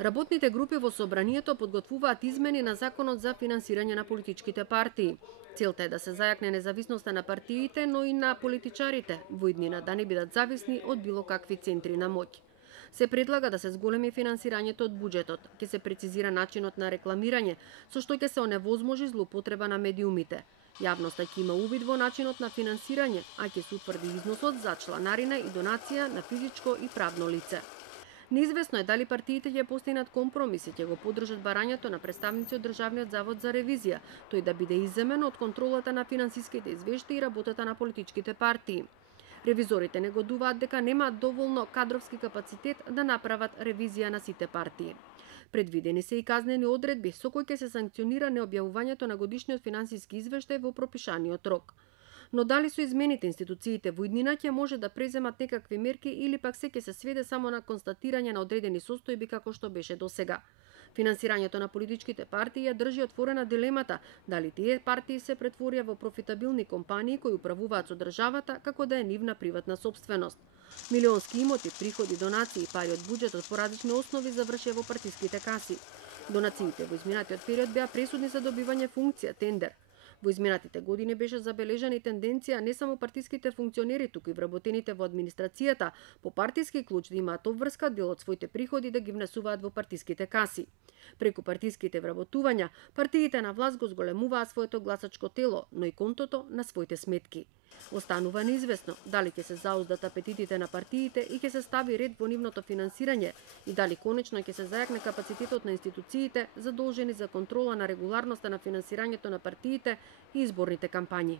Работните групи во собранието подготвуваат измени на законот за финансирање на политичките партии. Целта е да се зајакне независноста на партиите, но и на политичарите во иднина да не бидат зависни од било какви центри на моќ. Се предлага да се зголеми финансирањето од буџетот, ќе се прецизира начинот на рекламирање, со што ќе се оневозможи злоупотреба на медиумите. Јавноста ќе има увид во начинот на финансирање, а ќе се утврди износот за чланарина и донација на физичко и правно лице. Неизвестно е дали партиите ќе постигнат компромис и ќе го поддржат барањето на представници од Државниот завод за ревизија, тој да биде изземен од контролата на финансиските извештаи и работата на политичките партии. Ревизорите негодуваат дека немаат доволно кадровски капацитет да направат ревизија на сите партии. Предвидени се и казнени одредби со кои ќе се санкционира необјавувањето на годишниот финансиски извештај во пропишаниот рок. Но дали со измените институциите во иднина ќе може да преземат некакви мерки или пак се ќе се сведе само на констатирање на одредени состојби како што беше досега. Финансирањето на политичките партии ја држи отворена дилемата дали тие партии се претворија во профитабилни компании кои управуваат со државата како да е нивна приватна сопственост. Милионски имоти, приходи, донации и пари од буџетот по различни основи завршија во партиските каси. Донациите во изминатиот период беа пресудни за добивање функција, тендер. Во изминатите години беше забележана и тенденција не само партиските функционери, туку и вработените во администрацијата по партиски клуч да имаат обврска дел од своите приходи да ги внесуваат во партиските каси. Преку партиските вработувања, партиите на власт го зголемуваат своето гласачко тело, но и контото на своите сметки. Останува неизвестно дали ќе се зауздат апетитите на партиите и ќе се стави ред во нивното финансирање и дали конечно ќе се зајакне капацитетот на институциите задолжени за контрола на регуларноста на финансирањето на партиите и изборните кампањи.